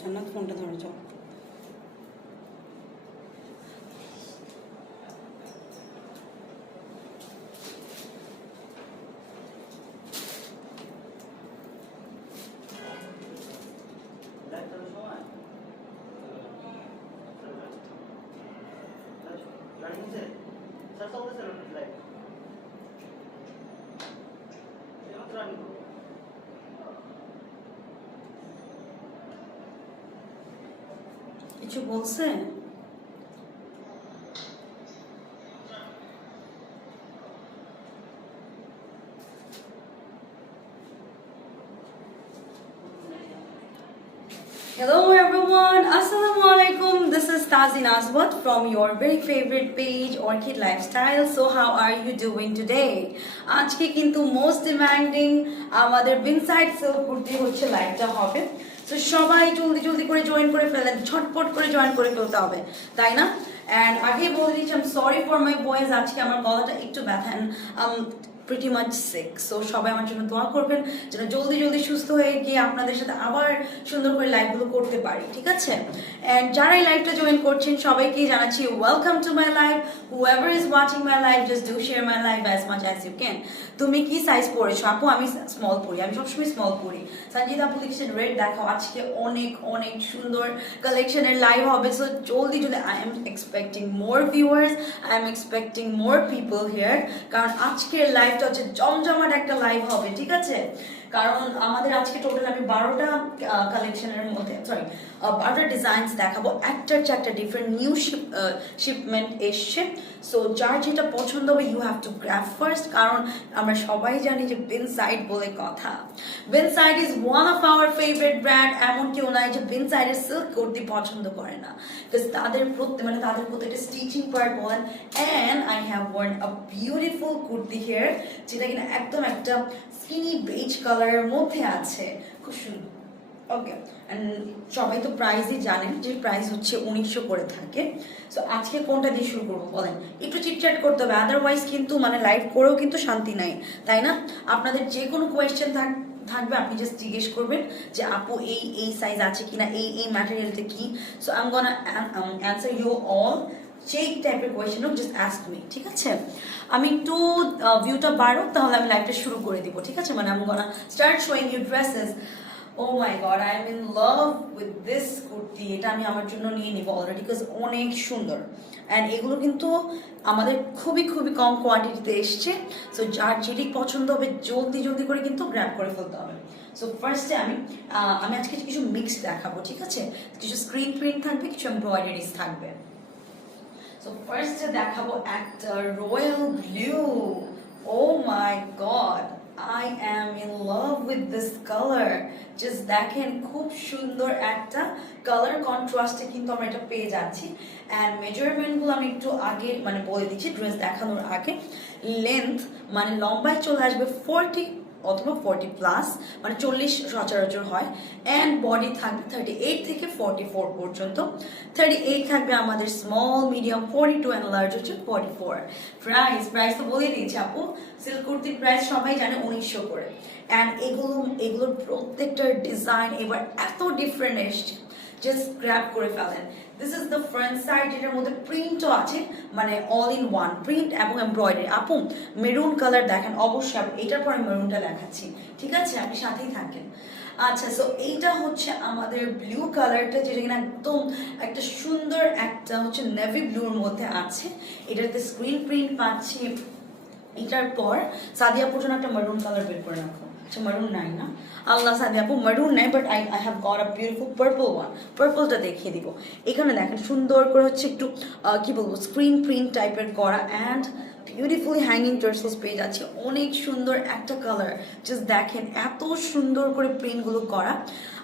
জান্নাত ফোনটা ধরে যাও। কিছু বলছে? Hello everyone, Assalamualaikum. This is Tazin Aswat from your very favorite page Orchid Lifestyle. So how are you doing today? আজকে কিন্তু most demanding আমাদের বিনসাইড সিল্ক কুর্তি হচ্ছে লাইভটা হবে। সো সবাই জলদি জলদি করে জয়েন করে ফেলেন, ছটপট করে জয়েন করে ফেলতে হবে, তাই না? অ্যান্ড আগে বলে দিচ্ছি, I am sorry for my voice, আজকে আমার গলাটা একটু ব্যথা, pretty much sick. So সবাই আমার জন্য দোয়া করবেন যেন জলদি জলদি সুস্থ হয়ে গিয়ে আপনাদের সাথে আবার সুন্দর করে লাইভগুলো করতে পারি, ঠিক আছে? এন্ড যারা এই লাইভটা জয়েন করছেন সবাইকে জানাচ্ছি welcome to my live. whoever is watching my live, just do share my live as much as you can. তুমি কি সাইজ পরেছো আপু? আমি স্মল পরি, আমি সবসময় স্মল পরি। সঞ্জিত আপু লিখছেন রেড দেখাও, আজকে অনেক অনেক সুন্দর কালেকশনের লাইভ হবে। সো জলদি জলদি, I am expecting more viewers, I am expecting more people here, কারণ আজকের লাইভটা হচ্ছে জমজমাট একটা লাইভ হবে, ঠিক আছে? কারণ আমাদের আজকে টোটাল আমি 12টা কালেকশনের মধ্যে, সরি 12টা ডিজাইনস দেখাবো, একটার চেয়ে একটা ডিফারেন্ট নিউ শিপমেন্ট এসছে। সো যার যেটা পছন্দ হবে you have to grab first, কারণ আমরা সবাই জানি যে বিনসাইড বলে কথা। Binside is one of our favourite brand. এমন কেউ নাই যে বিনসাইডের সিল্ক কুর্তি পছন্দ করে না, বিকজ তাদের তাদের প্রত্যেকটা স্টিচিং পার্ট বলেন। And I have worn a beautiful kurti here, যেটা কিনা একদম একটা স্কিনি বেজ কালারের মধ্যে আছে, খুব সুন্দর। ওকে, সবাই তো প্রাইসই জানেন যে প্রাইস হচ্ছে 1900 করে থাকে। সো আজকে কোনটা দিয়ে শুরু করবো বলেন? একটু চিটচ্যাট করতে হবে, আদারওয়াইজ কিন্তু লাইভ করেও কিন্তু শান্তি নাই, তাই না? আপনাদের যে কোনো কোয়েশ্চেন থাকবে আপনি জাস্ট জিজ্ঞেস করবেন যে আপু এই সাইজ আছে কিনা, এই ম্যাটেরিয়ালটা কি। So I am gonna answer you all সেই টাইপের কোয়েশ্চেন হোক, জাস্ট আস্ক মি, ঠিক আছে? আমি একটু ভিউটা বাড়ুক, তাহলে আমি লাইভটা শুরু করে দিব, ঠিক আছে? I am gonna start showing you dresses. Oh my God, I am in love with this kurti. এটা আমি আমার জন্য নিয়ে নিব অলরেডি, বিকজ অনেক সুন্দর। অ্যান্ড এগুলো কিন্তু আমাদের খুবই খুবই কম কোয়ান্টিটিতে এসছে। সো যার যেটি পছন্দ হবে জলদি জলদি করে কিন্তু গ্র্যাব করে ফেলতে হবে। সো ফার্স্টে আমি আজকে কিছু মিক্স দেখাবো, ঠিক আছে? কিছু স্ক্রিন প্রিন্ট থাকবে, কিছু এমব্রয়ডারিজ থাকবে। সো ফার্স্টে দেখাবো একটা royal blue. Oh my God, I am in love with this color. Just দেখেন, খুব সুন্দর একটা কালার কন্ট্রাস্টে কিন্তু আমরা এটা পেয়ে যাচ্ছি। অ্যান্ড মেজারমেন্টগুলো আমি একটু আগে বলে দিচ্ছি ড্রেস দেখানোর আগে। লেন্থ লম্বায় চলে আসবে 40 অথবা 40 প্লাস, 40 সচরাচর হয়। অ্যান্ড বডি থাকবে 38 থেকে 44 পর্যন্ত। 38 থাকবে আমাদের স্মল, মিডিয়াম 42, অ্যান্ড লার্জ হচ্ছে 44। প্রাইস তো বলে দিয়েছি আপু, সিল্ক কুর্তির প্রাইস সবাই জানে 1900 করে। অ্যান্ড এগুলোর প্রত্যেকটার ডিজাইন এবার এত ডিফারেন্ট এসছে, জাস্ট গ্র্যাব করে ফেলেন। This is the front side, যেটার মধ্যে প্রিন্টও আছে, অল ইন ওয়ান প্রিন্ট এবং এমব্রয়ডারি। আপু মেরুন কালার দেখেন, অবশ্যই এটার পরে মেরুনটা দেখাচ্ছি, ঠিক আছে? আপনি সাথেই থাকেন। আচ্ছা, সো এইটা হচ্ছে আমাদের ব্লু কালারটা, যেটা কিনা একদম একটা সুন্দর একটা হচ্ছে নেভি ব্লুর মধ্যে আছে। এটাতে স্ক্রিন প্রিন্ট পাচ্ছি। এটার পর সাদিয়া পর্যন্ত একটা মেরুন কালার বের করে রাখো। আচ্ছা, মেরুন নাই না, আল্লাহ সাদিয়া আপু মেরুন নাই, but I have got a beautiful purple one. পার্পলটা দেখিয়ে দিব। এখানে দেখেন সুন্দর করে হচ্ছে একটু কি বলবো, স্ক্রিন প্রিন্ট টাইপের করা, অ্যান্ড বিউটিফুলি হ্যাঙ্গিং টার্সেলস পেয়ে যাচ্ছে। অনেক সুন্দর একটা কালার, জাস্ট দেখেন এত সুন্দর করে প্রিন্টগুলো করা।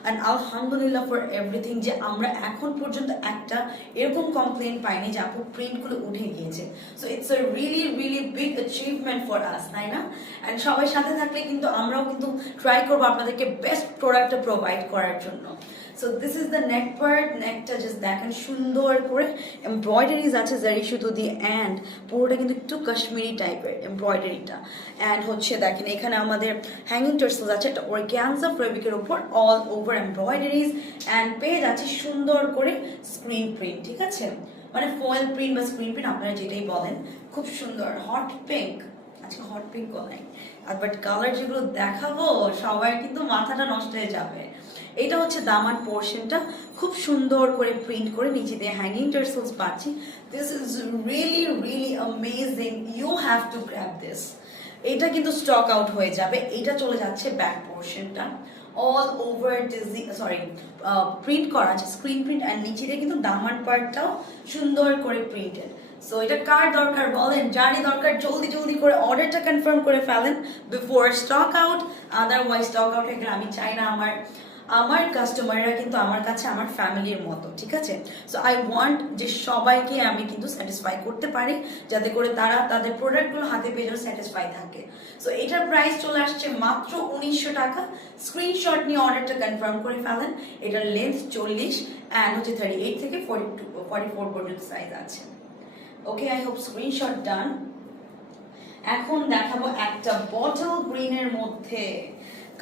অ্যান্ড আলহামদুলিল্লাহ ফর এভরিথিং, যে আমরা এখন পর্যন্ত একটা এরকম কমপ্লেন পাইনি যে আপু প্রিন্টগুলো উঠে গিয়েছে। So it's a really really big achievement for us, তাই না? অ্যান্ড সবাই সাথে থাকলে কিন্তু আমরাও কিন্তু ট্রাই করবো আপনাদেরকে বেস্ট প্রোডাক্টটা প্রোভাইড করার জন্য। So this is the neck part. নেকটা জাস্ট দেখেন সুন্দর করে এমব্রয়ডারিজ আছে জারি সুতো দিয়ে, অ্যান্ড পুরোটা কিন্তু একটু কাশ্মীরি টাইপের এমব্রয়ডারিটা। অ্যান্ড হচ্ছে দেখেন এখানে আমাদের হ্যাঙ্গিং টার্সেলস আছে, একটা অর্গ্যানজা ফেব্রিকের উপর অল ওভার এমব্রয়ডারিজ, অ্যান্ড পেয়ে যাচ্ছে সুন্দর করে স্ক্রিন প্রিন্ট, ঠিক আছে, মানে ফয়েল প্রিন্ট বা স্ক্রিন প্রিন্ট আপনারা যেটাই বলেন। খুব সুন্দর হট পিঙ্ক, আজকে হট পিঙ্ক নাই, আর বাট কালার যেগুলো দেখাবো সবাই কিন্তু মাথাটা নষ্ট হয়ে যাবে। এটা হচ্ছে দামান পোর্শনটা, খুব সুন্দর করে প্রিন্ট করে নিচে দিয়ে হ্যাঙ্গিং টার্সেলস পাচ্ছি। This is really really amazing, you have to grab this. এটা কিন্তু স্টক আউট হয়ে যাবে। এটা চলে যাচ্ছে ব্যাক পোর্শনটা, অল ওভার প্রিন্ট করা আছে স্ক্রিন প্রিন্ট, আর নিচে দিয়ে কিন্তু দামান পার্টটাও সুন্দর করে প্রিন্টেড। সো এটা কার দরকার বলেন, যারই দরকার জলদি জলদি করে অর্ডারটা কনফার্ম করে ফেলেন before stock out. Otherwise stock out হয়ে গেলে আমি চাই না আমার কাস্টমাররা কিন্তু আমার কাছে আমার ফ্যামিলির মতো, ঠিক আছে। সো আই ওয়ান্ট যে সবাইকে আমি কিন্তু স্যাটিসফাই করতে পারি, যাতে করে তারা তাদের প্রোডাক্টগুলো হাতে পেয়ে যেন স্যাটিসফাই থাকে। সো এটার প্রাইস চলে আসছে মাত্র 1900 টাকা। স্ক্রিনশট নিয়ে অর্ডারটা কনফার্ম করে ফেলেন। এটার লেন্থ 40 অ্যান্ড হচ্ছে 38 থেকে 44 পর্যন্ত সাইজ আছে। Okay, I hope screenshot done. এখন দেখাবো একটা বটল গ্রিনের মধ্যে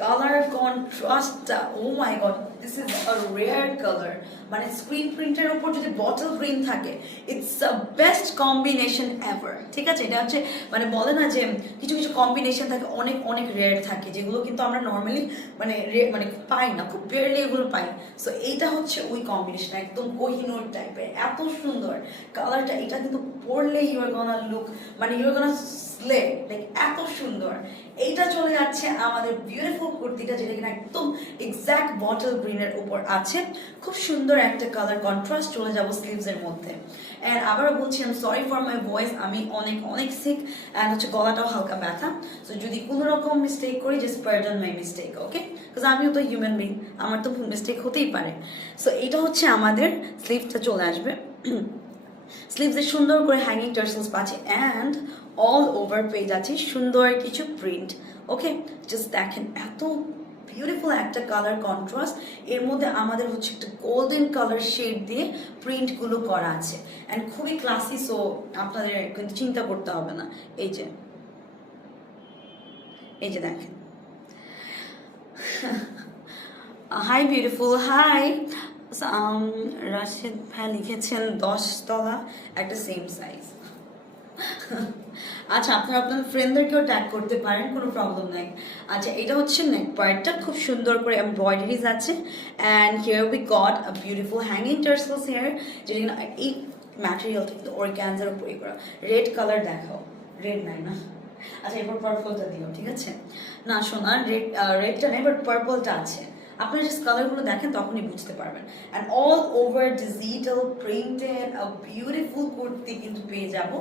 কালার কন্ট্রাস্টটা, oh my god, this is a rare colour. মানে স্ক্রিন প্রিন্টের উপর যদি বটল গ্রিন থাকে, it's a best combination ever, ঠিক আছে। এটা হচ্ছে মানে বলে না যে কিছু কিছু কম্বিনেশন থাকে অনেক অনেক রেয়ার থাকে, যেগুলো কিন্তু আমরা নর্মালি মানে পাই না, খুব রেয়ারলি এগুলো পাই। সো এইটা হচ্ছে ওই কম্বিনেশন, একদম কোহিনুর টাইপের, এত সুন্দর কালারটা। এটা কিন্তু পরলে ইউ আর গোনা লুক, মানে you are gonna slay, like এত সুন্দর। এইটা চলে যাচ্ছে আমাদের বিউটিফুল কুর্তিটা, যেটা কিনা একদম এক্স্যাক্ট বটল গ্রিনের উপর আছে। খুব সুন্দর একটা কালার কন্ট্রাস্ট। চলে যাবো স্লিভস এর মধ্যে। অ্যান্ড আবারও বলছি, I am sorry for my voice, আমি অনেক অনেক সিক, অ্যান্ড হচ্ছে গলাটাও হালকা ব্যথা। সো যদি কোনো রকম মিস্টেক করি, just pardon my mistake, okay, because আমিও তো হিউম্যান বিং, আমার তো মিস্টেক হতেই পারে। সো এটা হচ্ছে আমাদের স্লিভসটা চলে আসবে। স্লিভসে সুন্দর করে হ্যাঙ্গিং টার্সেলস পাচ্ছি, অ্যান্ড অল ওভার পেজ আছে সুন্দর কিছু প্রিন্ট। ওকে, জাস্ট দেখেন এত বিউটিফুল একটা কালার কন্ট্রাস্ট। এর মধ্যে আমাদের হচ্ছে একটা গোল্ডেন কালার শেড দিয়ে প্রিন্টগুলো করা আছে, অ্যান্ড খুবই ক্লাসি। সো আপনাদের কিন্তু চিন্তা করতে হবে না। এই যে দেখেন, হাই বিউটিফুল, হাই। রাশেদ ভাই লিখেছেন 10 তলা, একটা সেম সাইজ। আচ্ছা, আপনারা আপনার ফ্রেন্ডদেরকেও ট্যাগ করতে পারেন, কোনো প্রবলেম নাই। আচ্ছা, এটা হচ্ছে নেক পার্টটা, খুব সুন্দর করে এমব্রয়ডারিজ আছে, and here we got a beautiful hanging tassels here, যেটা কিনা এই ম্যাটেরিয়ালটা কিন্তু অর্গ্যানজার উপরে করা। রেড কালার দেখাও, রেড নাই না, আচ্ছা এরপর পার্পলটা দিও, ঠিক আছে। না শোনা, রেডটা নেই, বাট পার্পলটা আছে। আপনারা জাস্ট কালারগুলো দেখেন, তখনই বুঝতে পারবেন। And all over digital printed a beautiful kurti কিন্তু পেয়ে যাব।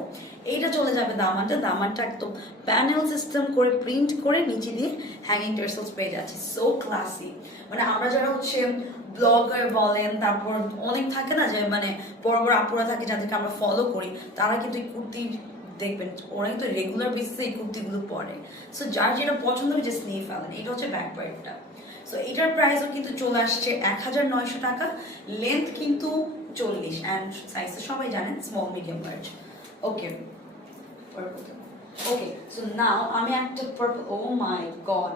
এইটা চলে যাবে দামানটা একদম প্যানেল সিস্টেম করে প্রিন্ট করে নিচে দিয়ে হ্যাঙ্গিং টার্সেলস পেয়ে যাচ্ছে। So classy. মানে আমরা যারা হচ্ছে ব্লগার বলেন, তারপর অনেক থাকে না যে মানে বড় বড় আপুরা থাকে যাদেরকে আমরা ফলো করি, তারা কিন্তু এই কুর্তি দেখবেন, ওরা কিন্তু রেগুলার বেসিসে এই কুর্তিগুলো পরে। সো যার যেটা পছন্দ হবে জাস্ট নিয়ে ফেলেন। এটা হচ্ছে ব্যাক পার্টটা। সো এটার প্রাইসও কিন্তু চলে আসছে 1900 টাকা। লেন্থ কিন্তু 40, অ্যান্ড সাইজ সবাই জানেন স্মল মিডিয়াম লার্জ। ওকে, ওকে, সো নাও আমি একটা পার্পল, ও মাই গড,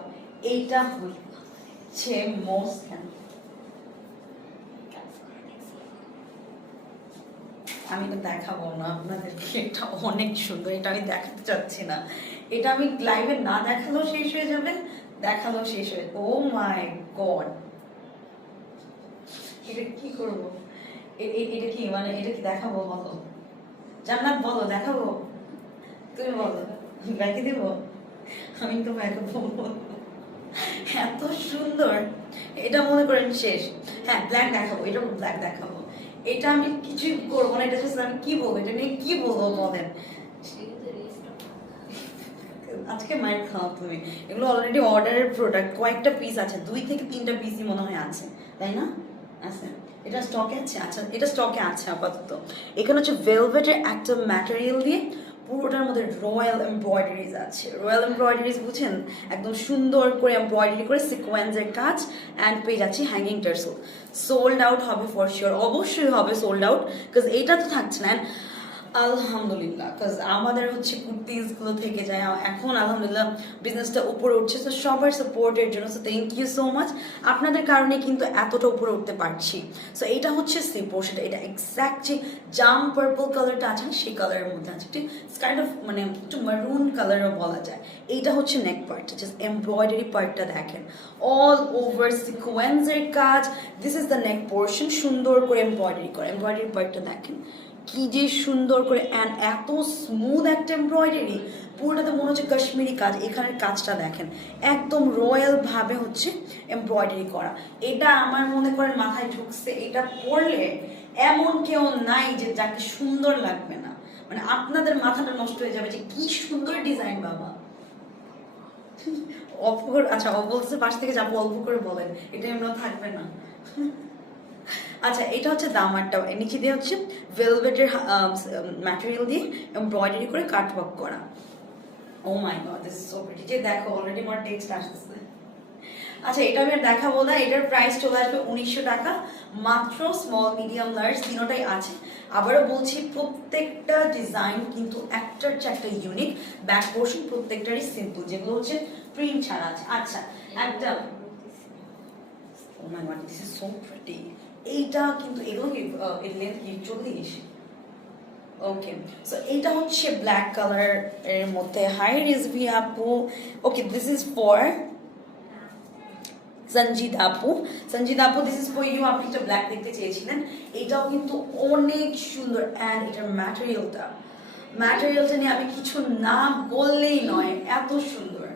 এইটা হচ্ছে মোস্ট, আমি তো দেখাবো না আপনাদেরকে, এটা অনেক সুন্দর, এটা আমি দেখাতে চাচ্ছি না। এটা আমি লাইভে না দেখালেও শেষ হয়ে যাবে, দেখালেও শেষ হয়ে, ও মাই গড, এটা কি করবো, এটা কি মানে, এটা কি দেখাবো বলো, জান্নাত বলো, দেখাবো, তুমি বলো, ব্যাকে দেবো, আমি তো ব্যাকে বলবো, এত সুন্দর। এটা মনে করেন শেষ। হ্যাঁ, ব্ল্যাক দেখাবো, এটা ব্ল্যাক দেখাবো। এটা আমি কিছুই করবো না, এটা আমি কি বলবো, এটা নিয়ে কি বলবো বলেন। আজকে মাইর খাও তুমি, এগুলো অলরেডি অর্ডারের প্রোডাক্ট, কয়েকটা পিস আছে, 2 থেকে 3টা পিসই মনে হয় আছে, তাই না? আছে, এটা স্টকে আছে। আচ্ছা, এটা স্টকে আছে আপাতত। এখানে হচ্ছে ভেলভেটের একটা ম্যাটেরিয়াল দিয়ে পুরোটার মধ্যে রয়্যাল এমব্রয়ডারিজ আছে। রয়্যাল এমব্রয়ডারিজ বুঝেন, একদম সুন্দর করে এমব্রয়ডারি করে সিকোয়েন্সের কাজ, অ্যান্ড পেয়ে যাচ্ছি হ্যাঙ্গিং টার্সেল। সোল্ড আউট হবে ফর শিওর, অবশ্যই হবে সোল্ড আউট, বিকজ এইটা তো থাকছে না। আলহামদুলিল্লাহ, কাজ আমাদের হচ্ছে কুর্তিজগুলো থেকে যায়, এখন আলহামদুলিল্লাহ বিজনেসটা উপরে উঠছে। তো সবার সাপোর্টের জন্য so thank you so much. আপনাদের কারণে কিন্তু এতটা উপরে উঠতে পারছি। সো এটা হচ্ছে স্লিপ পোর্শনটা, এটা এক্স্যাক্ট যে জাম পার্পল কালারটা আছে সেই কালারের মধ্যে আছে, ঠিক কাইন্ড অফ মানে একটু মারুন কালারও বলা যায়। এইটা হচ্ছে নেক পার্টটা, জাস্ট এমব্রয়ডারি পার্টটা দেখেন, অল ওভার সিকোয়েন্সের কাজ। This is the neck portion, সুন্দর করে এমব্রয়ডারি করে, এমব্রয়ডারি পার্টটা দেখেন কি যে সুন্দর করে, অ্যান্ড এত স্মুথ একটা এমব্রয়ডারি, পুরোটাতে মনে হচ্ছে কাশ্মীরি কাজ। এখানের কাজটা দেখেন, একদম রয়্যাল ভাবে হচ্ছে এমব্রয়ডারি করা। এটা আমার মনে করেন মাথায় ঢুকছে, এটা পরলে এমন কেউ নাই যে যাকে সুন্দর লাগবে না, মানে আপনাদের মাথাটা নষ্ট হয়ে যাবে যে কি সুন্দর ডিজাইন বাবা। আচ্ছা ও বলছে পাশ থেকে যাবো, অল্প করে বলেন, এটা এমন থাকবে না। আচ্ছা এটা হচ্ছে দামারটা, নিচে দিয়ে হচ্ছে ভেলভেটের ম্যাটেরিয়াল দিয়ে এমব্রয়ডারি করে কাটওয়ার্ক করা। Oh my god, this is so pretty. যে দেখো অলরেডি আমার টেক্সট আসছে। আচ্ছা এটা আমি আর দেখাবো না, এটার প্রাইস চলে আসবে 1900 টাকা মাত্র। স্মল মিডিয়াম লার্জ তিনোটাই আছে। আবারও বলছি প্রত্যেকটা ডিজাইন কিন্তু একটার চেয়ে একটা ইউনিক। ব্যাক পোর্শন প্রত্যেকটারই সিম্পল, যেগুলো হচ্ছে প্রিন্ট ছাড়া আছে। আচ্ছা একটা, oh my god this is so pretty. এইটা কিন্তু এগুলো কি এর লেন্থ কি 40? ওকে, সো এইটা হচ্ছে ব্ল্যাক কালার এর মধ্যে। হাই রিজভি আপু, okay this is for Sanjit আপু। সঞ্জিত আপু দিস ইজ ফর ইউ, আপনি একটা ব্ল্যাক দেখতে চেয়েছিলেন। এটাও কিন্তু অনেক সুন্দর, অ্যান্ড এটার ম্যাটেরিয়ালটা নিয়ে আমি কিছু না বললেই নয়, এত সুন্দর।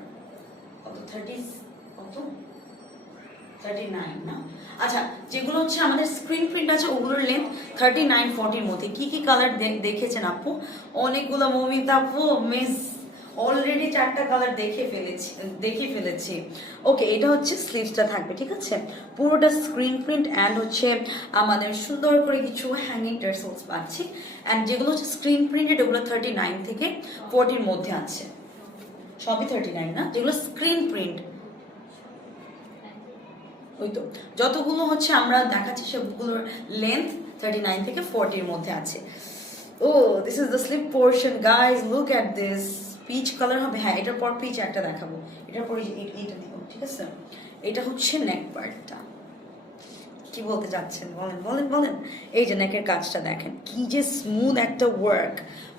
কত 30 কত 39 না? আচ্ছা যেগুলো হচ্ছে আমাদের স্ক্রিন প্রিন্ট আছে ওগুলোর লেন্থ 39-40 মধ্যে। কি কি কালার দেখেছেন আপু? অনেকগুলো। মমিতা আপু মিস অলরেডি 4টা কালার দেখে ফেলেছি। ওকে এটা হচ্ছে স্লিভসটা থাকবে, ঠিক আছে, পুরোটা স্ক্রিন প্রিন্ট, অ্যান্ড হচ্ছে আমাদের সুন্দর করে কিছু হ্যাঙ্গিং টার্সেলস পাচ্ছি। অ্যান্ড যেগুলো হচ্ছে স্ক্রিন প্রিন্টেড ওগুলো 39 থেকে 40-র মধ্যে আছে। সবই 39 না, যেগুলো স্ক্রিন প্রিন্ট ওই তো যতগুলো হচ্ছে আমরা দেখাচ্ছি সবগুলোর লেন্থ 39 থেকে 40-র মধ্যে আছে। Oh this is the slip portion guys, look at this. Peach colour হবে, হ্যাঁ এটার পর পিচ একটা দেখাবো, এটার পর এইটা দিব, ঠিক আছে। এটা হচ্ছে নেক পার্টটা। কি বলতে চাচ্ছেন বলেন বলেন বলেন। এই যে নেকের কাজটা দেখেন কি যে স্মুথ একটা ওয়ার্ক,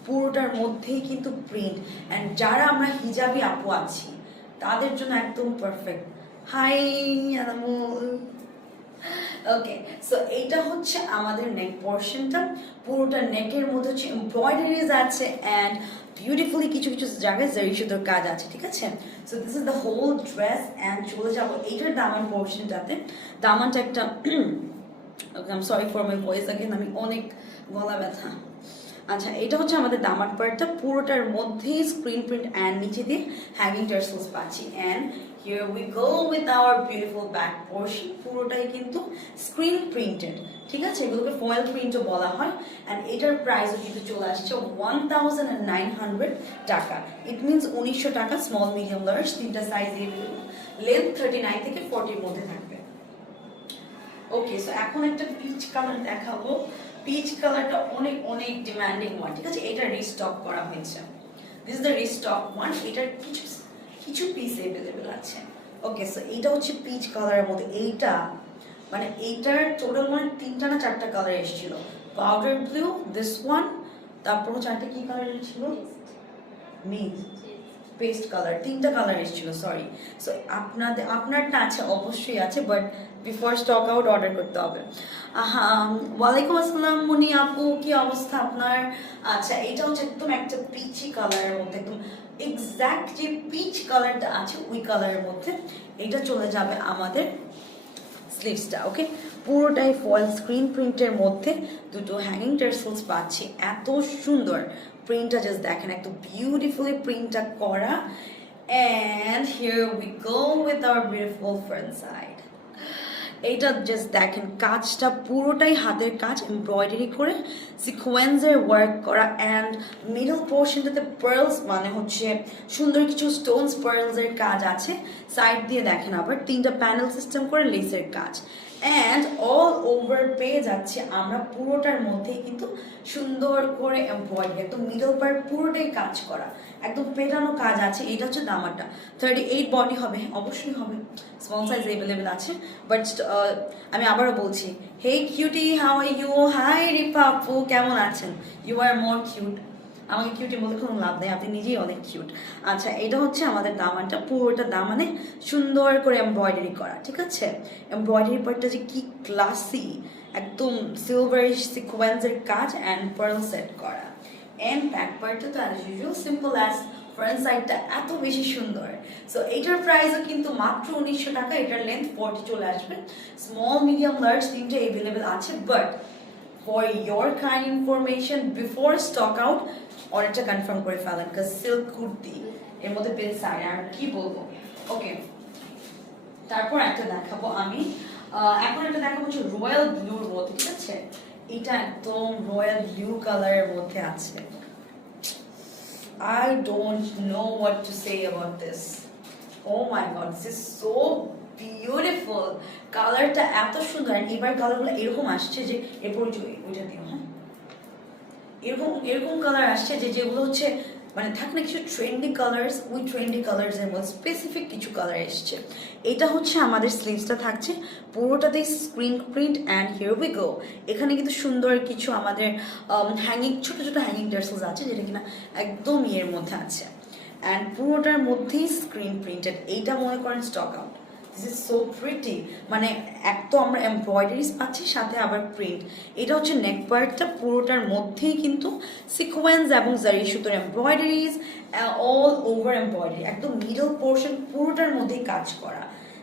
পুরোটার মধ্যেই কিন্তু প্রিন্ট। অ্যান্ড যারা আমরা হিজাবি আপু আছি তাদের জন্য একদম perfect. Hi Anamul. Okay so এইটা হচ্ছে আমাদের নেক পোর্শনটা, পুরোটা নেকের মধ্যে হচ্ছে এমব্রয়ডারিজ আছে, অ্যান্ড বিউটিফুলি কিছু কিছু জায়গায় জারি সুতোর কাজ আছে, ঠিক আছে। So this is the whole dress, and চলে যাবো এইটার দামান পোর্শনটাতে। দামানটা একটা I am sorry for my voice again, আমি অনেক গলা ব্যথা। আচ্ছা এটা হচ্ছে আমাদের দামান পার্টটা, পুরোটার মধ্যেই স্ক্রিন প্রিন্ট অ্যান্ড নিচে দিয়ে হ্যাঙ্গিং টার্সেলস পাচ্ছি। And here we go with our beautiful back portion, পুরোটাই কিন্তু স্ক্রিন প্রিন্টেড, ঠিক আছে, এগুলোকে ফয়েল প্রিন্টও বলা হয়। অ্যান্ড এটার প্রাইসও কিন্তু চলে আসছে 1900 টাকা। ইট মিনস 1900 টাকা। স্মল মিডিয়াম লার্জ তিনটা সাইজ, লেন্থ 39 থেকে 40-র মধ্যে থাকবে। ওকে সো এখন একটা পিচ কালার দেখাবো। পিচ কালারটা অনেক অনেক ডিমান্ডিং ওয়ান, ঠিক আছে, এটা রিস্টক করা হয়েছে। This is the restock one, এটার কিছু কিছু পিস অ্যাভেলেবেল আছে। ওকে সো এইটা হচ্ছে পিচ কালারের মধ্যে। এইটা মানে এইটার টোটাল মানে 3টা না 4টা কালার এসেছিল। পাউডার ব্লু, দিস ওয়ান, তারপর 4টা কি কালার এসেছিল, পেস্ট কালার, 3টা কালার এসেছিল, সরি। সো আপনারটা আছে, অবশ্যই আছে, but before stock out order করতে হবে। ওয়ালাইকুম আসসালাম মুনি আপু, কি অবস্থা আপনার? আচ্ছা এটা হচ্ছে একদম একটা পিচি কালারের মধ্যে, একদম এক্স্যাক্ট যে পিচ কালারটা আছে ওই কালারের মধ্যে। এটা চলে যাবে আমাদের স্লিভসটা। ওকে পুরোটাই ফয়েল স্ক্রিন প্রিন্টের মধ্যে, দুটো হ্যাঙ্গিং টার্সেলস পাচ্ছি, এত সুন্দর প্রিন্টটা জাস্ট দেখেন, একটু বিউটিফুলি প্রিন্টটা করা। And here we go with our beautiful front side. এইটা জাস্ট দেখেন কাজটা পুরোটাই হাতের কাজ এমব্রয়ডারি করে সিকোয়েন্সের ওয়ার্ক করা অ্যান্ড মিডল পোর্শনটাতে পার্লস মানে হচ্ছে সুন্দর কিছু স্টোনস পার্লসের কাজ আছে। সাইড দিয়ে দেখেন আবার 3টা প্যানেল সিস্টেম করে লেসের কাজ অ্যান্ড অল ওভার পেয়ে যাচ্ছে আমরা পুরোটার মধ্যেই কিন্তু সুন্দর করে এমব্রয়ডারি একদম মিডল পার্ট পুরোটাই কাজ করা একদম পেটানো কাজ আছে। এটা হচ্ছে দামাটা 38 বডি হবে, অবশ্যই হবে, স্মল সাইজ অ্যাভেলেবেল আছে। বাট আমি আবারও বলছি, hey cutie how are you, hi Ripa আপু কেমন আছেন? You are more cute. আমাকে কিউটি বলতে কোনো লাভ নেই, আপনি নিজেই অনেক কিউট। আচ্ছা, এটা হচ্ছে আমাদের দামানটা, পুরোটা দামানে সুন্দর করে এমব্রয়ডারি করা, ঠিক আছে? এমব্রয়ডারি পার্টটা যে কি ক্লাসি, একদম সিলভার সিকোয়েন্সের কাজ অ্যান্ড পার্ল সেট করা। অ্যান্ড ব্যাক পার্টটা তো as usual simple as, front সাইডটা এত বেশি সুন্দর। সো এইটার প্রাইসও কিন্তু মাত্র 1900 টাকা। এটার লেন্থ 40 চলে আসবে। স্মল মিডিয়াম লার্জ তিনটে অ্যাভেলেবেল আছে। But for your kind information before stock out অর্ডারটা কনফার্ম করে ফেলেন, কাজ সিল্ক কুর্তি এর মধ্যে বেশ সাইড আর কি বলবো। ওকে, তারপর একটা দেখাবো আমি, এখন একটা দেখাবো হচ্ছে রয়্যাল ব্লুর মধ্যে, ঠিক আছে? এটা একদম রয়্যাল ব্লু কালারের মধ্যে আছে। I don't know what to say about this. Oh my god, this is so beautiful. কালারটা এত সুন্দর। এবার কালারগুলো এরকম আসছে যে এরপর ওইটা দিও, হ্যাঁ, এরকম এরকম কালার আসছে যে যেগুলো হচ্ছে মানে থাকে না কিছু ট্রেন্ডি কালার্স, ওই ট্রেন্ডি কালার্স এর মধ্যে স্পেসিফিক কিছু কালার এসছে। এটা হচ্ছে আমাদের স্লিভসটা থাকছে পুরোটাতেই screen print and here we go. এখানে কিন্তু সুন্দর কিছু আমাদের হ্যাঙ্গিং ছোট ছোট হ্যাঙ্গিং টার্সেলস আছে যেটা কিনা একদম ইয়ের মধ্যে আছে অ্যান্ড পুরোটার মধ্যেই স্ক্রিন প্রিন্টেড। এইটা মনে করেন stock out. This is so pretty, মানে এক তো আমরা এমব্রয়ডারিজ পাচ্ছি সাথে আবার প্রিন্ট। এটা হচ্ছে নেক পার্টটা, পুরোটার মধ্যেই কিন্তু সিকোয়েন্স এবং জারি সুতোর এমব্রয়ডারিজ, অল ওভার এমব্রয়ডারি, একদম মিডল পোর্শন পুরোটার মধ্যেই কাজ করা।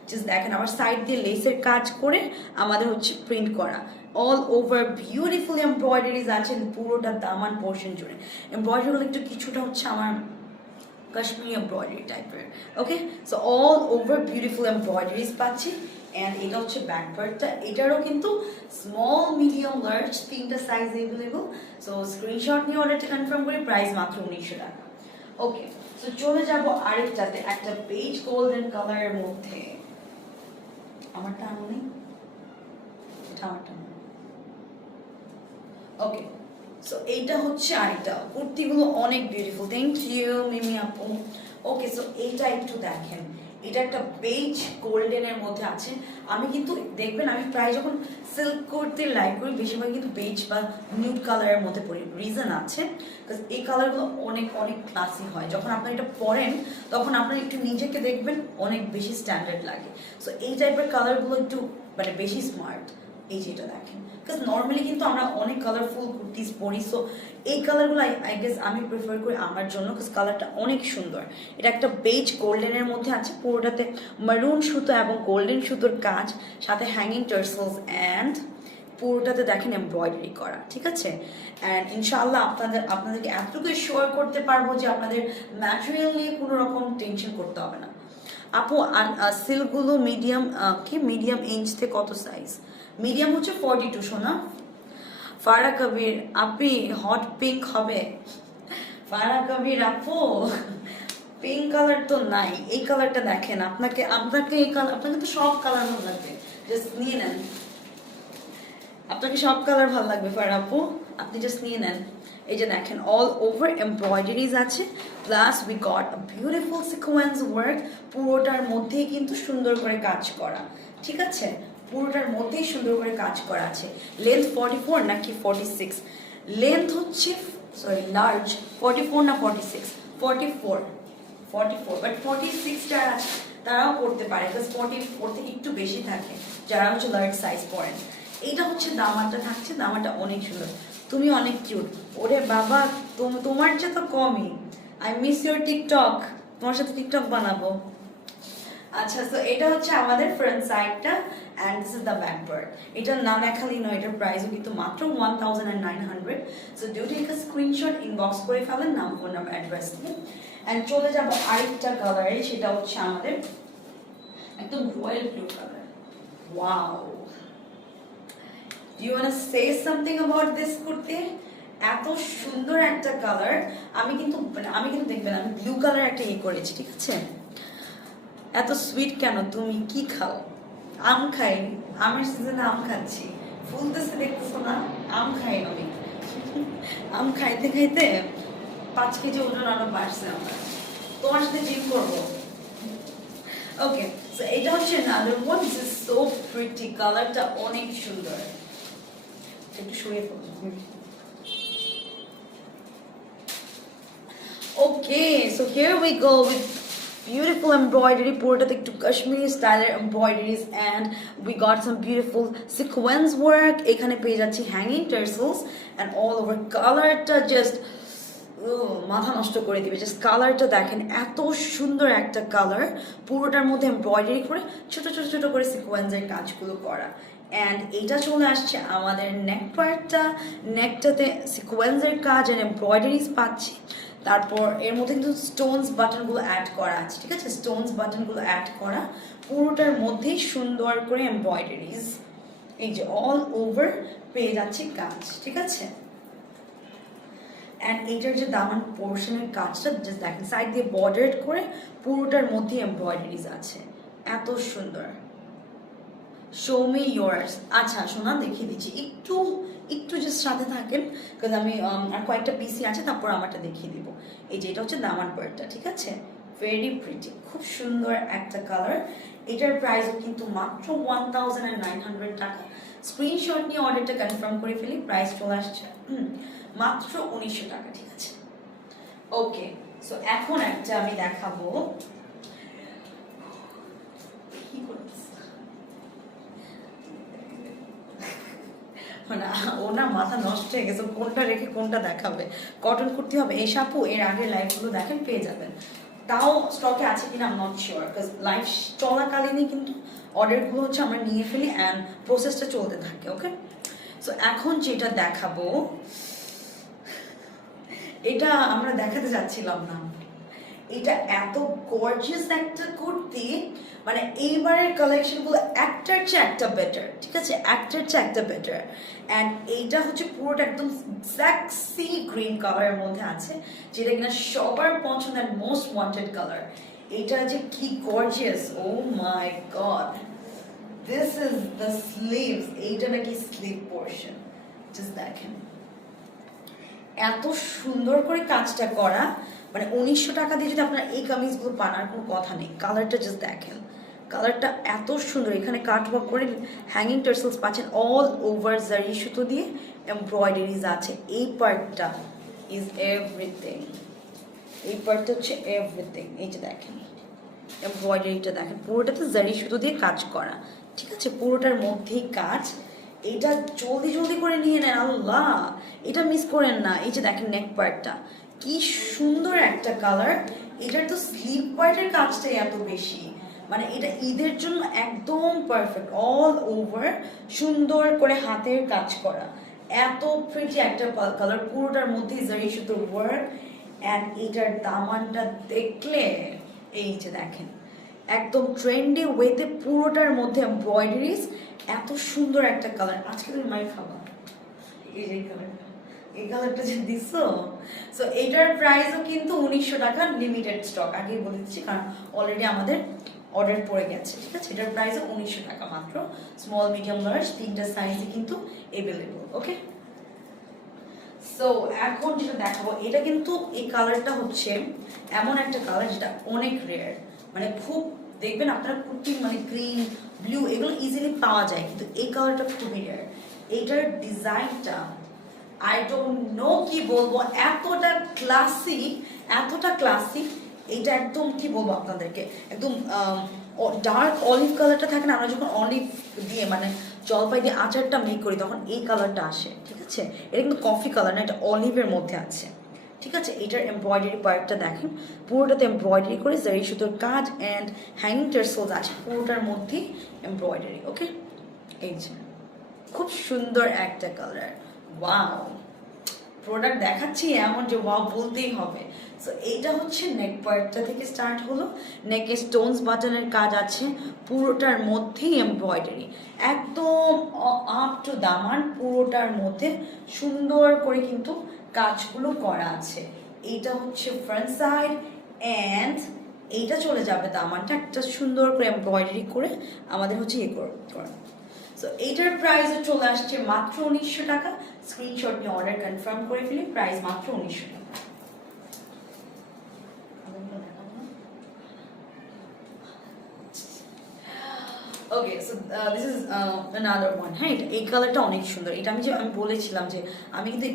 জাস্ট দেখেন আবার সাইড দিয়ে লেসের কাজ করে আমাদের হচ্ছে প্রিন্ট করা। অল ওভার বিউটিফুল এমব্রয়ডারিজ আছে পুরোটা দামান পোর্শন জুড়ে। এমব্রয়ডারিগুলো একটু কিছুটা হচ্ছে আমার কাশ্মীরি এমব্রয়ডারি টাইপের। Okay, so all over beautiful embroideries পাচ্ছি অ্যান্ড এটা হচ্ছে ব্যাক পার্টটা। এটারও কিন্তু স্মল মিডিয়াম লার্জ তিনটা সাইজ অ্যাভেলেবল। সো স্ক্রিনশট নিয়ে অর্ডারটা কনফার্ম করে প্রাইস মাত্র 1900 টাকা। ওকে, সো চলে যাব আরেকটাতে, একটা বেজ গোল্ডেন কালারের মধ্যে। আমারটা আনো নেই, এটা আমারটা আনো। ওকে, সো এইটা হচ্ছে আরেকটা, কুর্তিগুলো অনেক বিউটিফুল। থ্যাংক ইউ মিমি আপু। ওকে, সো এইটা একটু দেখেন, এটা একটা বেজ গোল্ডেনের মধ্যে আছে। আমি কিন্তু দেখবেন আমি প্রায় যখন সিল্ক কুর্তির লাইক করি বেশিরভাগ কিন্তু বেজ বা নিউড কালারের মধ্যে পরি। রিজন আছে, বিকজ এই কালারগুলো অনেক অনেক ক্লাসি হয়। যখন আপনারা এটা পরেন তখন আপনারা একটু নিজেকে দেখবেন অনেক বেশি স্ট্যান্ডার্ড লাগে। সো এই টাইপের কালারগুলো একটু মানে বেশি স্মার্ট। এই যে এটা দেখেন, বিকজ নর্মালি কিন্তু আমরা অনেক কালারফুল কুর্তিস পরি। সো এই কালারগুলো আই গেস আমি প্রেফার করি আমার জন্য, বিকজ কালারটা অনেক সুন্দর। এটা একটা বেজ গোল্ডেনের মধ্যে আছে, পুরোটাতে মারুন সুতো এবং গোল্ডেন সুতোর কাজ, সাথে হ্যাঙ্গিং টার্সেলস অ্যান্ড পুরোটাতে দেখেন এমব্রয়ডারি করা, ঠিক আছে? অ্যান্ড ইনশাআল্লাহ আপনাদেরকে এতটুকু শিওর করতে পারবো যে আপনাদের ম্যাটেরিয়াল নিয়ে কোনো রকম টেনশন করতে হবে না। আপু সিল্কগুলো মিডিয়াম মিডিয়াম ইঞ্চ থেকে কত সাইজ? মিডিয়াম হচ্ছে 42 সোনা। ফারা কবির আপি হট পিঙ্ক হবে? ফারা কবির আপু পিঙ্ক কালার তো নাই, এই কালারটা দেখেন। আপনাকে এই কালার, আপনাকে তো সব কালার ভালো লাগবে, জাস্ট নিয়ে নেন। আপনাকে সব কালার ভালো লাগবে ফারা আপু, আপনি জাস্ট নিয়ে নেন। এই যে দেখেন অল ওভার এমব্রয়ডারিজ আছে, plus we got a beautiful sequence work. পুরোটার মধ্যেই কিন্তু সুন্দর করে কাজ করা, ঠিক আছে? পুরোটার মধ্যেই সুন্দর করে কাজ করা আছে। লেন্থ 44 নাকি 46? লেন্থ হচ্ছে সরি লার্জ 44 না 46? 44 বাট 46 যারা আছে তারাও পড়তে পারে, বিকজ 44 থেকে একটু বেশি থাকে যারা হচ্ছে লার্জ সাইজ পড়েন। এইটা হচ্ছে দামাটা থাকছে, দামাটা অনেক সুন্দর। তুমি অনেক কিউট। ওরে বাবা, তোমার চেয়ে তো কমই। আই মিস ইউর টিকটক, তোমার সাথে টিকটক বানাবো। আচ্ছা, তো এটা হচ্ছে আমাদের ফ্রন্ট সাইডটা and this is the back part. এটা না দেখালেই নয়, এটার প্রাইসও কিন্তু মাত্র 1900। So do take a screenshot, inbox করে ফেলেন নাম, ফোন নাম্বার, অ্যাড্রেস দিয়ে। অ্যান্ড চলে যাবো আরেকটা কালারে, সেটা হচ্ছে আমাদের একদম royal blue colour. Wow, you wanna say something about this kurti? এত সুন্দর একটা কালার। আমি কিন্তু দেখবেন আমি ব্লু কালার একটা করেছি, ঠিক আছে? এত সুইট কেন? তুমি কি খাও? আম খাই, আমের সিজনে আম খাচ্ছি। ফুলতেছে দেখতেছো না? আম খাই আমি। আম খাইতে খাইতে 5 কেজি ওজন আরো বাড়ছে আমার। তোমার সাথে জিম করবো। ওকে, সো এটা হচ্ছে another one. This is so pretty, কালারটা অনেক সুন্দর। একটু সরিয়ে ফেলো। Okay, so here we go with beautiful embroidery, পুরোটাতে একটু কাশ্মীরি স্টাইলের embroideries, and we got some beautiful sequence work. এখানে পেয়ে যাচ্ছি hanging tassels and all over কালারটা জাস্ট মাথা নষ্ট করে দিবে। জাস্ট কালারটা দেখেন, এত সুন্দর একটা কালার, পুরোটার মধ্যে এমব্রয়ডারি করে ছোট ছোট ছোট করে সিকোয়েন্সের কাজগুলো করা। অ্যান্ড এইটা চলে আসছে আমাদের নেক পার্টটা, নেকটাতে সিকোয়েন্সের কাজ আর এমব্রয়ডারিজ পাচ্ছি। তারপর এর মধ্যে কিন্তু স্টোনস বাটনগুলো অ্যাড করা আছে, ঠিক আছে? স্টোনস বাটনগুলো অ্যাড করা, পুরোটার মধ্যেই সুন্দর করে এমব্রয়ডারিজ, এই যে অল ওভার পেয়ে যাচ্ছে কাজ, ঠিক আছে? অ্যান্ড এইটার যে দামান পোর্শনের কাজটা জাস্ট দেখেন, সাইড দিয়ে বর্ডার করে পুরোটার মধ্যে এমব্রয়ডারিজ আছে, এত সুন্দর। Show me years. আচ্ছা শোনা, দেখিয়ে দিচ্ছি, একটু একটু জাস্ট সাথে থাকেন, কারণ আমি আর কয়েকটা পিসি আছে, তারপর আমারটা দেখিয়ে দিব। এই যে এটা হচ্ছে দামান পার্টটা, ঠিক আছে? ভেরি প্রিটি, খুব সুন্দর একটা কালার। এটার প্রাইসও কিন্তু মাত্র 1900 টাকা। স্ক্রিনশট নিয়ে অর্ডারটা কনফার্ম করে ফেলি, প্রাইস চলে আসছে মাত্র 1900 টাকা, ঠিক আছে? ওকে, সো এখন একটা আমি দেখাবো, মানে ওনার মাথা নষ্ট হয়ে গেছে, কোনটা রেখে কোনটা দেখাবে। কটন কুর্তি হবে। এই সাপু এর আগের লাইভগুলো দেখেন, পেয়ে যাবেন। তাও স্টকে আছে কিনা I am not sure, because live চলাকালীনই কিন্তু অর্ডারগুলো হচ্ছে আমরা নিয়ে ফেলি অ্যান্ড প্রসেসটা চলতে থাকে। ওকে, সো এখন যেটা দেখাবো, এটা আমরা দেখাতে যাচ্ছিলাম না, এটা এত গর্জিয়াস একটা কুর্তি, মানে এইবারের কালেকশনগুলো একটার চেয়ে একটা বেটার, ঠিক আছে? একটার চেয়ে একটা বেটার। অ্যান্ড এইটা হচ্ছে পুরোটা একদম সেক্সি গ্রিন কালারের মধ্যে আছে, যেটা কিনা সবার পছন্দ অ্যান্ড মোস্ট ওয়ান্টেড কালার। এইটা যে কি gorgeous, oh my god. This is the sleeves, এইটা নাকি স্লিভ পোর্শন, জাস্ট দেখেন এত সুন্দর করে কাজটা করা। মানে 1900 টাকা দিয়ে যদি আপনারা এই কামিজগুলো পান, আর কোনো কথা নেই। কালারটা জাস্ট দেখেন, কালারটা এত সুন্দর। এখানে কাটওয়ার্ক করে হ্যাঙ্গিং টার্সেলস পাচ্ছেন, অল ওভার জারি সুতো দিয়ে এমব্রয়ডারিজ আছে। এই পার্টটা ইজ এভরিথিং, এই পার্টটা হচ্ছে এভরিথিং। এই যে দেখেন এমব্রয়ডারিটা দেখেন, পুরোটাতে জারি সুতো দিয়ে কাজ করা, ঠিক আছে? পুরোটার মধ্যেই কাজ। এইটা জলদি জলদি করে নিয়ে নেন, আল্লাহ এটা মিস করেন না। এই যে দেখেন নেক পার্টটা কি সুন্দর একটা কালার। এটার তো স্লিভ পার্টের কাজটাই এত বেশি, মানে এটা ঈদের জন্য একদম পারফেক্ট। অল ওভার সুন্দর করে হাতের কাজ করা, এত প্রিটি একটা কালার, পুরোটার মধ্যে জারি সুতোর ওয়ার্ক। অ্যান্ড এটার দামানটা দেখলে, এই যে দেখেন একদম ট্রেন্ডি ওয়েতে পুরোটার মধ্যে এমব্রয়ডারিজ, এত সুন্দর একটা কালার। আজকে তুমি মাই খাবা এই যে কালারটা, এই কালারটা যে দিছো। সো এইটার প্রাইসও কিন্তু 1900 টাকা, লিমিটেড স্টক, আগেই বলে দিচ্ছি, কারণ অলরেডি আমাদের অর্ডার পড়ে গেছে, ঠিক আছে? এটার প্রাইসও 1900 টাকা মাত্র। স্মল মিডিয়াম লার্জ তিনটা সাইজে কিন্তু অ্যাভেলেবল। ওকে, সো এখন যেটা দেখাবো, এটা কিন্তু এই কালারটা হচ্ছে এমন একটা কালার যেটা অনেক রেয়ার, মানে খুব দেখবেন আপনারা কুর্তি মানে গ্রিন ব্লু এগুলো ইজিলি পাওয়া যায়, কিন্তু এই কালারটা খুবই রেয়ার। এইটার ডিজাইনটা আই ডোন্ট নো কি বলবো, এতটা ক্লাসি, এতটা ক্লাসি। এইটা একদম কি বলবো আপনাদেরকে, একদম ডার্ক অলিভ কালারটা থাকে না, আমরা যখন অলিভ দিয়ে মানে জলপাই দিয়ে আচারটা মেক করি তখন এই কালারটা আসে, ঠিক আছে? এটা কিন্তু কফি কালার না, এটা অলিভের মধ্যে আছে, ঠিক আছে? এটার এমব্রয়ডারি পার্টটা দেখেন, পুরোটাতে এমব্রয়ডারি করে জারি সুতোর কাজ অ্যান্ড হ্যাঙ্গিং টার্সেলস আছে পুরোটার মধ্যেই এমব্রয়ডারি। ওকে, এই যে খুব সুন্দর একটা কালার। ওয়াও, প্রোডাক্ট দেখাচ্ছি এমন যে ওয়াও বলতেই হবে। সো এইটা হচ্ছে নেক পার্টটা থেকে স্টার্ট হলো, নেকে স্টোনস বাটনের কাজ আছে, পুরোটার মধ্যেই এমব্রয়ডারি, একদম আপ টু দামান পুরোটার মধ্যে সুন্দর করে কিন্তু কাজগুলো করা আছে। এইটা হচ্ছে ফ্রন্ট সাইড অ্যান্ড এইটা চলে যাবে দামানটা একটা সুন্দর করে এমব্রয়ডারি করে আমাদের হচ্ছে ইয়ে করা। সো এইটার প্রাইস চলে আসছে মাত্র 1900 টাকা। স্ক্রিনশট নিয়ে অর্ডার কনফার্ম করে ফেলি, প্রাইস মাত্র 1900 টাকা। Okay, so this is another one. হ্যাঁ, এই কালারটা অনেক সুন্দর। এটা আমি বলেছিলাম যে আমি কিন্তু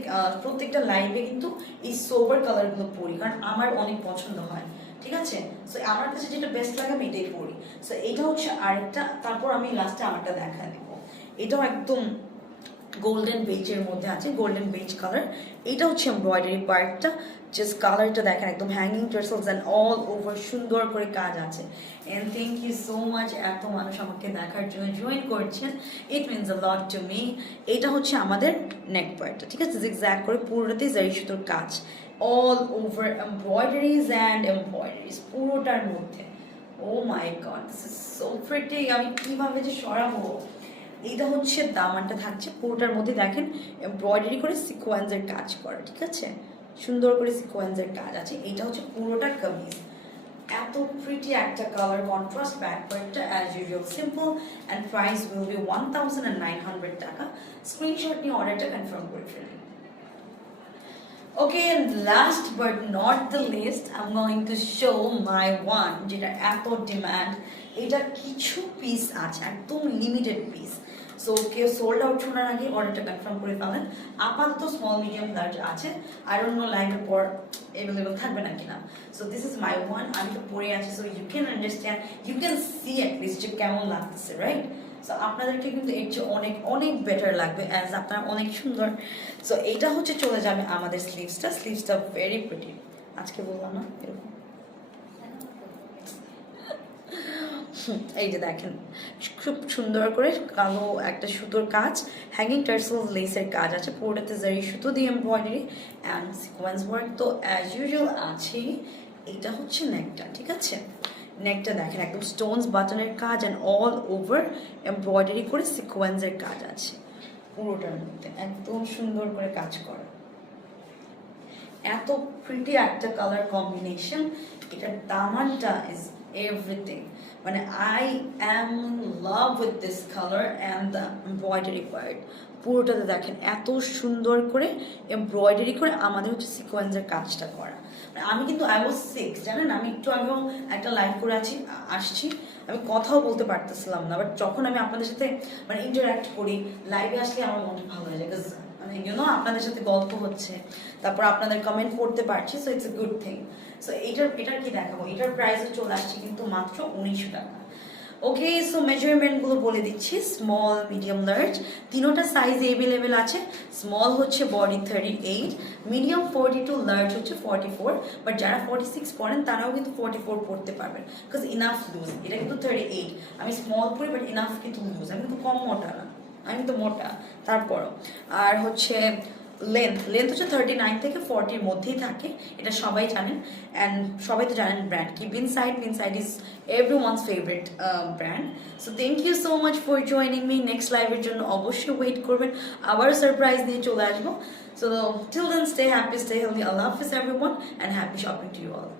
প্রত্যেকটা লাইভে কিন্তু এই সোবার কালারগুলো পরি, কারণ আমার অনেক পছন্দ হয়, ঠিক আছে? সো আমার কাছে যেটা বেস্ট লাগে আমি এটাই পরি। সো এটা হচ্ছে আরেকটা, তারপর আমি লাস্টে আমারটা দেখা দেবো। এটাও একদম গোল্ডেন বেজের মধ্যে আছে, গোল্ডেন বেজ কালার। এটা হচ্ছে এমব্রয়ডারি পার্টটা, জাস্ট কালারটা দেখেন, একদম hanging tassels and all over সুন্দর করে কাজ আছে। And thank you so much, এত মানুষ আমাকে দেখার জন্য জয়েন করছেন, it means a lot to me. এটা হচ্ছে আমাদের নেক পার্টটা, ঠিক আছে? জিগজ্যাগ করে পুরোটাতে জারি সুতোর কাজ, all over embroideries and embroideries পুরোটার মধ্যে। Oh my god, this is so pretty. আমি কিভাবে যে সরাবো। এইটা হচ্ছে দামানটা থাকছে পুরোটার মধ্যে, দেখেন এমব্রয়ডারি করে সিকোয়েন্সের কাজ করা, ঠিক আছে? সুন্দর করে সিকোয়েন্সের কাজ আছে। এইটা হচ্ছে পুরোটা কামিজ, এত প্রিটি একটা কালার কন্ট্রাস্ট। ব্যাক পার্টটা as usual simple and price will be 1900 টাকা। স্ক্রিনশট নিয়ে অর্ডারটা কনফার্ম করে ফেলুন। Okay, and last but not the least, I'm going to show my one যেটা এত ডিমান্ড। এটা কিছু পিস আছে, একদম লিমিটেড পিস। সো কেউ সোল্ড আউট শোনার আগে অর্ডারটা কনফার্ম করে ফেলেন। আপাতত স্মল মিডিয়াম লার্জ আছে, আই ডোন্ট নো লাইভের পর অ্যাভেলেবল থাকবে না কিনা। So this is my one, আমি তো পরে আছি, so you can understand, you can see at least যে কেমন লাগতেছে, রাইট? সো আপনাদেরকে কিন্তু এর চেয়ে অনেক অনেক বেটার লাগবে, অ্যাজ আপনারা অনেক সুন্দর। সো এইটা হচ্ছে চলে যাবে আমাদের স্লিভসটা ভেরি প্রিটি। আজকে বললাম না এরকম। এই যে দেখেন, খুব সুন্দর করে কালো একটা সুতোর কাজ, হ্যাঙ্গিং টার্সেল লেসের কাজ আছে, পুরোটাতে জারি সুতো দিয়ে এমব্রয়ডারি অ্যান্ড সিকোয়েন্স ওয়ার্ক তো অ্যাজ ইউজুয়াল আছেই। এটা হচ্ছে নেকটা, ঠিক আছে? নেকটা দেখেন একদম স্টোনস বাটনের কাজ অ্যান্ড অল ওভার এমব্রয়ডারি করে সিকোয়েন্সের কাজ আছে পুরোটার মধ্যে, একদম সুন্দর করে কাজ করা। এত প্রিটি একটা কালার কম্বিনেশন। এটার দামানটা ইজ এভরিথিং, মানে I am love with this colour and the embroidery part. পুরোটাতে দেখেন এত সুন্দর করে এমব্রয়ডারি করে আমাদের হচ্ছে সিকোয়েন্সের কাজটা করা। আমি কিন্তু আই ওয়াজ সিক, জানেন? আমি একটু আগেও একটা লাইভ করে আসছি, আমি কথাও বলতে পারতেছিলাম না, বাট যখন আমি আপনাদের সাথে মানে ইন্টারাক্ট করি, লাইভে আসলে আমার মনটা ভালো হয়ে যায়, মানে ইউনো আপনাদের সাথে গল্প হচ্ছে, তারপর আপনাদের কমেন্ট পড়তে পারছি, so it's a good thing. So এটার কি দেখাবো, এটার প্রাইসে চলে আসছে কিন্তু মাত্র 1900 টাকা। ওকে, সো মেজারমেন্টগুলো বলে দিচ্ছি, স্মল মিডিয়াম লার্জ তিনোটা সাইজ অ্যাভেলেবেল আছে। স্মল হচ্ছে বডি 38, মিডিয়াম 42, লার্জ হচ্ছে 44, বাট যারা 46 পড়েন তারাও কিন্তু 44 পড়তে পারবেন, বিকজ ইনাফ লুজ। এটা কিন্তু 38, আমি স্মল পড়ি বাট ইনাফ কিন্তু লুজ, আমি কিন্তু কম মোটা না, আমি তো মোটা তারপরও। আর হচ্ছে লেন্থ হচ্ছে 39 থেকে 40-র মধ্যেই থাকে, এটা সবাই জানেন। অ্যান্ড সবাই তো জানেন ব্র্যান্ড কি, Binside is everyone's favourite brand. So thank you so much for joining me. Next লাইভের জন্য অবশ্যই ওয়েট করবেন, আবার সারপ্রাইজ নিয়ে চলে আসবো। So till then stay happy, stay healthy, আল্লাহ হাফিজ everyone, and happy shopping to you all.